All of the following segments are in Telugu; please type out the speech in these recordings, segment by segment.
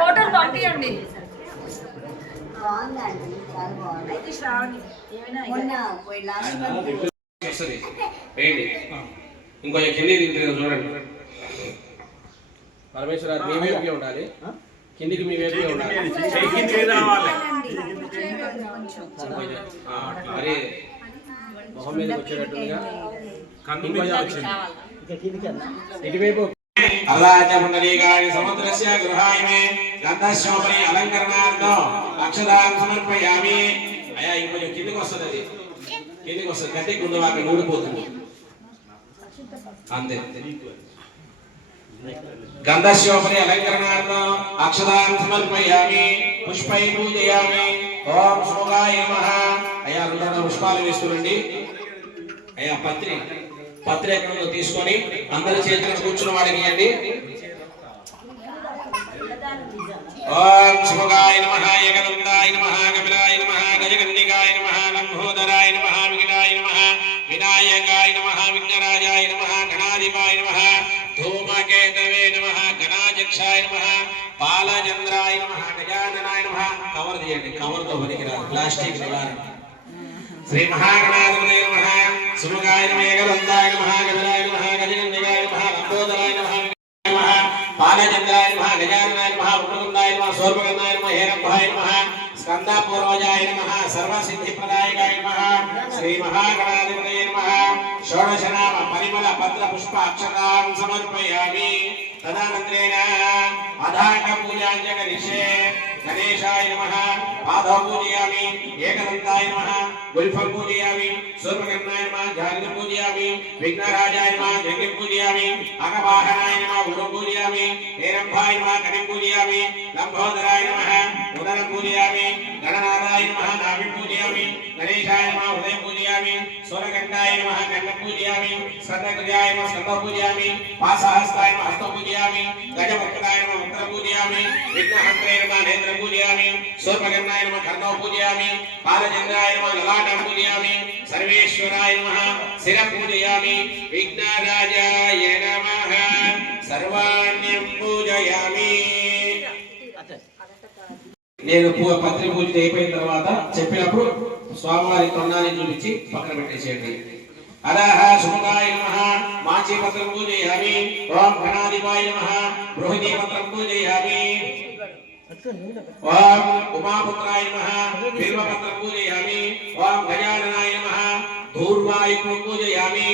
ఫోటోలు పంపించండి. బాగుందండి, చాలా బాగుంది. అయితే శ్రావణి మొన్న పోయి లాస్ట్ ఇంకొంచెం కింది చూడండి. పరమేశ్వర మీ వైపుగా ఉండాలి, కిందికి మీ వైపుగా ఉండాలి. మరి మొహం మీదకి వచ్చేటట్టుగా ఇటువైపు సముద్రస్య గృహాయమే గంధశోభని అలంకరణార్థం అక్షదాన్ని సమర్పయామి. అయ్యా ఇంకొంచెం కిందికి వస్తుంది, అది కిందికి వస్తుంది, గట్టి గుండెవాక ఊడిపోతుంది అంతే. గంధశోభని అలంకరణార్థం అక్షదాన్ని సమర్పయామి, పుష్పై పూజయామి. ఓం శోభాయ నమః. అయ్యా రెండు పుష్పాలు వేసుకోండి. అయ్యా పత్రి ఎక్కడ తీసుకొని అందరి చేతులను కూర్చున్న వాడికి ఇవ్వండి. ఓం శుభగాయ నమః, ఏకదంతాయ నమః, కపిలాయ నమః, గజకన్నికాయ నమః, లంబోదరాయ నమః, వికటాయ నమః, వినాయకాయ నమః, విఘ్నరాజాయ నమః, గణాధిపాయ నమః, ధూమకేతవే నమః, గణాధ్యక్షాయ నమః, పాలచంద్రాయ నమః, గజాననాయ నమః. కవర్ చేయండి, కవర్తో పనికిరాదు, ప్లాస్టిక్ నివారణ. శ్రీ మహాగణాధిపతయే నమః, శుభగాయ నమః, ఏకదంతాయ నమః, కపిలాయ నమః, గజకన్నికాయ నమః, లంబోదరాయ నమః, పాలచంద్రాయ నమః, గజాననాయ నమః, వృణగుండాయ నమః, సోర్పగంధాయ నమః, హేరంభాయ నమః, స్కందపూర్వజాయ నమః, సర్వసిద్ధిప్రదాయకాయ నమః. శ్రీ మహాగణాధిపతయే నమః. షోడశనామ పరిమళ పత్ర పుష్ప అక్షతాన్ సమర్పయామి. తదనంతరేణ అధాక పూజాంచ కరిష్యే. గణేశాయ నమః, పాదౌ పూజయామి. ఏకదంతాయ నమః, గుల్ఫం పూజయామి. సూర్పకర్ణాయ నమః, జాగ్రత్త పూజయామి. విఘ్నరాజాయ నమః, జంగిం పూజయామి. అగవాహనాయ నమః, ఉరం పూజయామి. హేరంభాయ నమః, కణిం పూజయామి. లంబోదరాయ నమః, ఉదరం పూజయామి. గణనాథాయ నమః, నాభిం పూజయామి. గణేశాయ నమః, హృదయం పూజయామి. సూర్యకంఠాయ నమః, కంఠం పూజయామి. స్కందకృజాయ నమః, స్కందం పూజయామి. పాసహస్తాయ నమః, హస్తం పూజయామి. గజముఖాయ నమః, ముఖం పూజయామి. విఘ్నహంత్రే నమః, నేత్రం పూజయామి. సూర్పకర్ణాయ నమః, కర్ణం పూజయామి. పాలచంద్రాయ నమః, లలాటం పూజయామి. సర్వేశ్వరాయ నమః, శిర పూజయామి. విఘ్నరాజాయ నమః, సర్వాణ్యం పూజయామి. నేను పత్రి పూజ అయిపోయిన తర్వాత చెప్పినప్పుడు స్వామివారి తొండాన్ని చూపించి పక్కన పెట్టేసేయండి. అదహ శుభగాయ నమః, మాచి పత్రం పూజయామి. ఓం గణాధిపాయ నమః, బృహదీ పత్రం పూజయామి. ఓం ఉమాపుత్రాయ నమః, బిల్వపత్రం పూజయామి. ఓం గజాననాయ నమః, ధూర్వాయుక్తం పూజయామి.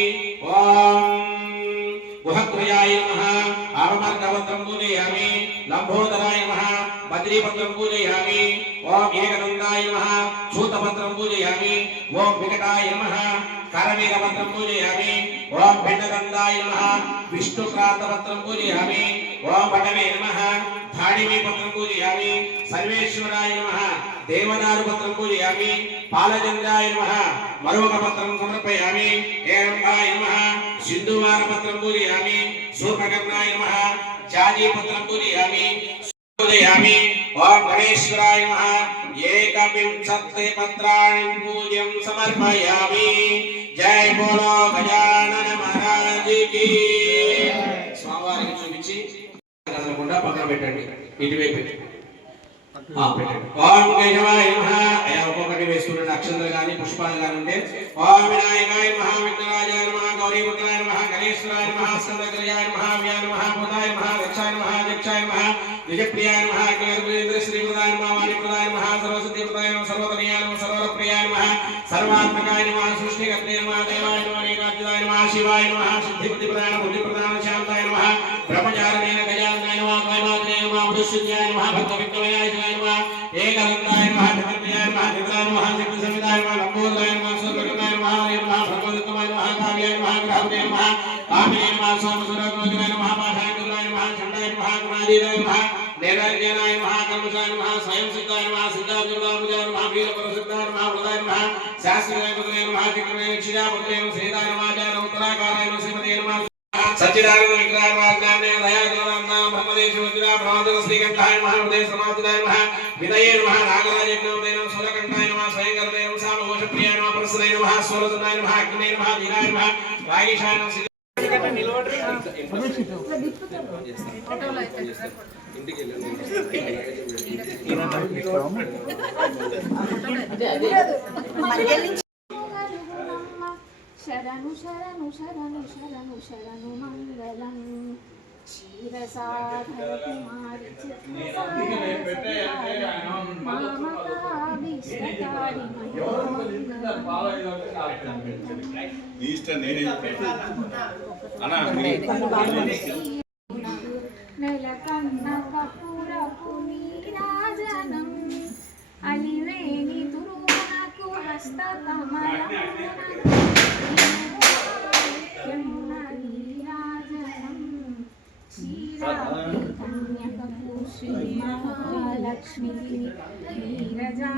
ఓం గుహత్రయాయ నమః, ఆవమర్గవత్రం పూజయామి. లంబోదరాయ నమః, బద్రీపత్రం పూజయామి. ఓం ఏకదంతాయ నమః, చూతపత్రం పూజయామి. ఓం వికటాయ నమః, కరవీరపత్రం పూజయామి. ఓం భిన్నదంతాయ నమః, విష్ణుక్రాంతపత్రం పూజయామి. ఓం పటవే నమః, ధాడిమీ పత్రం పూజయామి. సర్వేశ్వరాయ నమః, దేవదారు పత్రం పూజయామి. పాలచంద్రాయ నమః, మరొక పత్రం సమర్పయామి. హేరంభాయ నమః, సింధువార పత్రం పూజయామి. సూర్పకర్ణాయ నమః, జాజీ పత్రం పూజయామి. పూజయామి. ఓం గణేశ్వరాయ నమః, ఏకవింశతి పత్రాణి పూజ్యం సమర్పయామి. జై బోలో గజానన మహారాజ్ కి. స్వామివారికి చూపించి కదలకుండా పక్కన పెట్టండి, ఇటువైపు పెట్టండి. ఓం కేశవాయ నమః. ఒక్కొక్కటి వేసుకున్న అక్షంతలు కానీ పుష్పాలు కానీ ఉంటే ఓం వినాయకాయ నమః, విఘ్నరాజాయ నమః, గౌరీపుత్రాయ నమః, గణేశ్వరాయ నమః, స్కందకృజాయ నమః, వ్యాయ నమః, బుధాయ నమః, దక్షాయ నమః, దీక్షాయ నమః, నిజప్రియాయ నమః, అగ్నిగర్భేంద్ర శ్రీప్రదాయ నమః, వాణిప్రదాయ నమః, సర్వసిద్ధిప్రదాయ నమః, సర్వతనయాయ నమః, సర్వప్రియాయ నమః, సర్వాత్మకాయ నమః, సృష్టికర్తే నమః, దేవాయ నమః, ఏకాద్యుతాయ నమః, శివాయ నమః, సిద్ధిబుద్ధిప్రదాయ బుద్ధిప్రదాయ శాంతాయ నమః, బ్రహ్మచారిణేన గజాననాయ నమః, త్రైమాత్రేయ నమః, బుద్ధిశుద్ధ్యాయ నమః, భక్తవిక్రమయాయ నమః, ఏకదంతాయ నమః, ధర్మప్రియాయ నమః, దివ్యాయ నమః, శక్తిసమితాయ నమః, లంబోదరాయ నమః, సూర్యకంఠాయ నమః, హరే నమః, భగవద్గీతాయ నమః, కావ్యాయ నమః, గ్రహవతే నమః, కామినే నమః, సోమసురగోజనాయ నమః, పాఠాంకురాయ నమః, చండాయ నమః, గుణాధీనాయ నమః, నేరాజ్ఞానాయ నమః, కల్మషాయ నమః, స్వయం సిద్ధాయ నమః, సిద్ధార్థుదాముజాయ నమః, వీరపరసిద్ధాయ నమః, హృదయ నమః, శాస్త్రీయ పుత్రే నమః, చక్రమే క్షిరాపుత్రే నమః, శ్రీదాయ నమః, ఆచార్య ఉత్తరాకారాయ నమః, శ్రీమతే నమః, సచ్చిదానంద విగ్రహాయ నమః, జ్ఞానే దయాగ్రహాయ బ్రహ్మదేశ వజ్రా ప్రమాద శ్రీకంఠాయ నమః, హృదయ సమాధిదాయ నమః, విదయే నమః, నాగరాజ యజ్ఞోదయ నమః, సూర్యకంఠాయ నమః, స్వయం కర్ణేయం సామోష ప్రియాయ నమః ప్రసన్నాయ నమః స్వరదునాయ నమః అగ్నియ నమః ధీరాయ నమః వాగీశాయ నమః శరణు శరణు శరణు శరణు శరణు మంగళం క్షీరసాగర కుమారి నెలకన్న కపురపు నీరాజనం అలివేణి తురుమునకు హస్తకమలం క్షీరాబ్ది కన్యకపు శ్రీ మహాలక్ష్మి నీరజా